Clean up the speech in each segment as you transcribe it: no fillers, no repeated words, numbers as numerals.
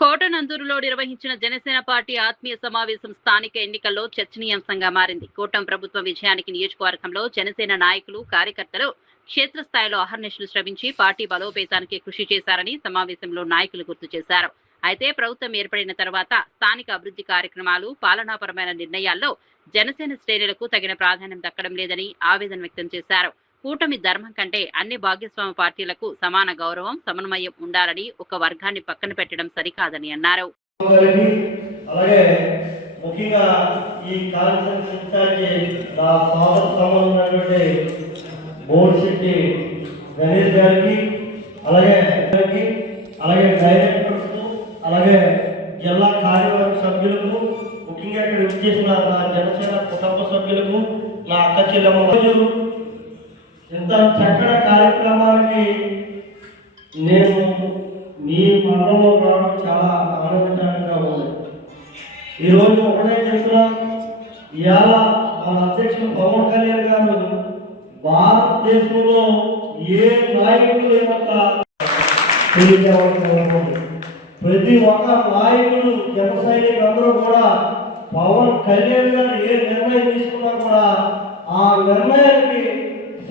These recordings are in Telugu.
కోటనందూరులో నిర్వహించిన జనసేన పార్టీ ఆత్మీయ సమావేశం స్థానిక ఎన్నికల్లో చర్చనీయాంశంగా మారింది. కూటమి ప్రభుత్వ విజయానికి నియోజకవర్గంలో జనసేన నాయకులు, కార్యకర్తలు క్షేత్రస్థాయిలో అహర్నిశలు శ్రమించి పార్టీ బలోపేతానికి కృషి చేశారని సమావేశంలో నాయకులు గుర్తు చేశారు. అయితే ప్రభుత్వం ఏర్పడిన తర్వాత స్థానిక అభివృద్ధి కార్యక్రమాలు, పాలనాపరమైన నిర్ణయాల్లో జనసేన శ్రేణులకు తగిన ప్రాధాన్యం దక్కడం లేదని ఆవేదన వ్యక్తం చేశారు. కూటమి ధర్మం కంటే అన్ని భాగస్వామ్య పార్టీలకు సమాన గౌరవం, సమన్వయం ఉండాలని ఒక వర్గాన్ని పక్కన పెట్టడం సరికాదని అన్నారు. జిల్లా కార్యవర్గ సభ్యులకు, ముఖ్యంగా ఇక్కడ విచ్చేసిన నా జనసేన కుటుంబ సభ్యులకు, నా అక్క చెల్లెమ్మలు, ఇంత చక్కటి కార్యక్రమానికి నేను మీ మనలో రావడం చాలా ఆనందకరంగా ఉంది. ఈరోజు ఒకటే చెప్తున్నా, ఇవాళ మన అధ్యక్షుడు పవన్ కళ్యాణ్ గారు భారతదేశంలో ఏ నాయకుడు లేనంత ప్రతి ఒక్క నాయకుడు, జన సైనికులందరూ కూడా పవన్ కళ్యాణ్ గారు ఏ నిర్ణయం తీసుకున్నా కూడా ఆ నిర్ణయానికి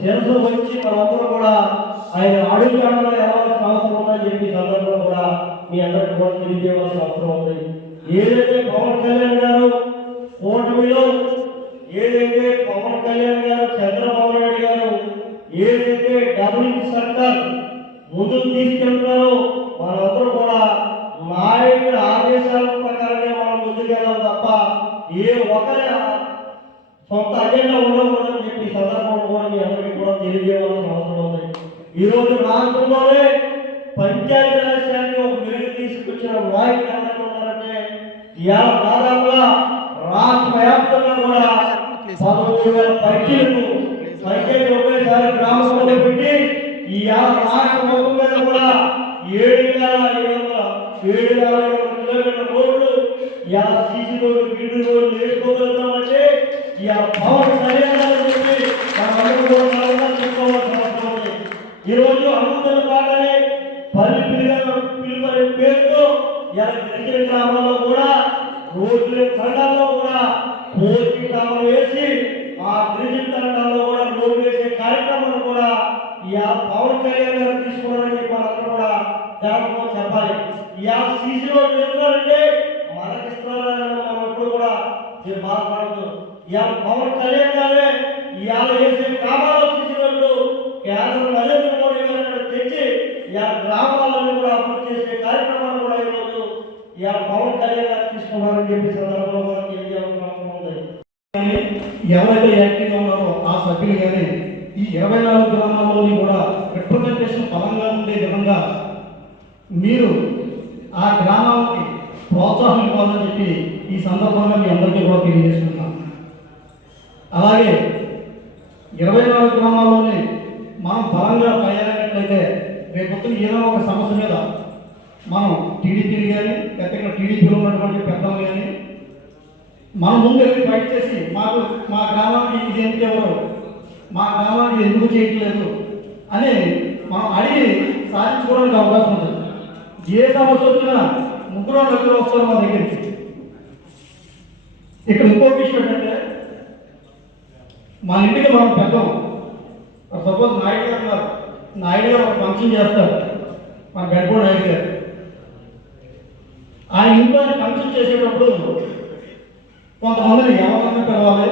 శిరసు వచ్చి మనందరూ కూడా ఆయన అడుగులో ఎవరికి అవసరం ఉందని చెప్పి సందర్భంలో కూడా మీ అందరికీ కూడా తెలియజేయవలసిన అవసరం ఉంది. ఏదైతే పవన్ కళ్యాణ్ గారు కూటమిలో, ఏదైతే పవన్ కళ్యాణ్ గారు, చంద్రబాబు నాయుడు గారు ఏదైతే డబుల్ సర్కార్ ముందుకు తీసుకెళ్తున్నారో మనందరూ కూడా నాయకుడి ఆదేశాల ప్రకారమే మనం ముందుకెళ్ళాలి తప్ప ఏ ఒకరి సొంత అజెండా ఉండకూడదని చెప్పి సందర్భంలో కూడా మీ అందరికీ కూడా తెలియజేయవలసిన అవసరం ఉంది. ఈరోజు రాష్ట్రంలోనే పంచాయతీరాజ్ శాఖ ఒక మెరుగు తీసుకొచ్చిన నాయకులు ఎవరైనా ఉన్నారంటే ఇవాళ దాదాపుగా రాష్ట్ర వ్యాప్తంగా కూడా 13,000 పైచీలకు పంచాయతీ ఒకేసారి గ్రామ సభలో పెట్టి ఇవాళ రాష్ట్ర మొత్తం మీద కూడా 7,700 కిలోమీటర్ల రోడ్లు, ఇవాళ సీసీ రోడ్లు, గిడ్డు రోడ్లు వేసుకోగలుగుతామంటే ఇవాళ పవన్ కళ్యాణ్ అని చెప్పి చెప్పుకోవాల్సిన అవసరం ఉంది. ఈరోజు అభివృద్ధులు కాగానే పల్లి పిలుపనే పేరుతో ఇలా గిరిజన గ్రామాల్లో కూడా రోడ్లు తండాల్లో కూడా పోటీ గ్రామాలు వేసి ఆ గిరిజన తండాల్లో కూడా రోడ్లు వేసే కార్యక్రమాలు కూడా ఇవాళ పవన్ కళ్యాణ్ గారు తీసుకోవాలని చెప్పి అందరూ కూడా జనంలో చెప్పాలి. ఇవాళ సీసీ రోడ్లు వేస్తున్నారంటే మనకి ఇస్తున్నారని మనం ఎప్పుడు కూడా బాధపడదు. ఇవాళ పవన్ కళ్యాణ్ గారే ఇవాళ వేసే గ్రామాల్లో సీసీ రోడ్లు కేంద్ర నరేంద్ర మోడీ గారు తెచ్చి ఇవాళ గ్రామాలను కూడా అభివృద్ధి చేసే కార్యక్రమాలు కూడా ఈరోజు ఇవాళ పవన్ కళ్యాణ్ గారు తీసుకున్నారని చెప్పి సందర్భంలో కూడా తెలియజేయాల్సిన అవసరం ఉంది. ఎవరైతే యాక్టివ్గా ఉన్నారో ఆ సభ్యులు కానీ ఈ 24 గ్రామాల్లోని కూడా రిప్రజెంటేషన్ బలంగా ఉండే విధంగా మీరు ఆ గ్రామాలకి ప్రోత్సాహం ఇవ్వాలని చెప్పి ఈ సందర్భంగా మీ అందరికీ కూడా తెలియజేస్తున్నాం. అలాగే 24 గ్రామాల్లోనే మనం బలంగా తయారైనట్లయితే రేపొద్దున ఏదైనా ఒక సమస్య మీద మనం టీడీపీని కానీ లేకపోతే టీడీపీలో ఉన్నటువంటి పెద్దలు కానీ మనం ముందు వెళ్ళి ఫైట్ చేసి మా గ్రామానికి ఇది ఎందుకు ఎవరు, మా గ్రామానికి ఎందుకు చేయట్లేదు అని మనం అడిగి సాధించుకోవడానికి అవకాశం ఉంటుంది. ఏ సమస్య వచ్చినా 3-4 వస్తారు మా దగ్గరికి. ఇక్కడ ఇంకో విషయం ఏంటంటే మన ఇంటికి మనం పెద్దం, సపోజ్ నాయుడు గారు ఒక ఫంక్షన్ చేస్తారు, మన గడ్బోడ్ నాయుడు గారు. ఆయన ఇంట్లో ఆయన ఫంక్షన్ చేసేటప్పుడు కొంతమందిని ఎవరైనా పిలవాలి,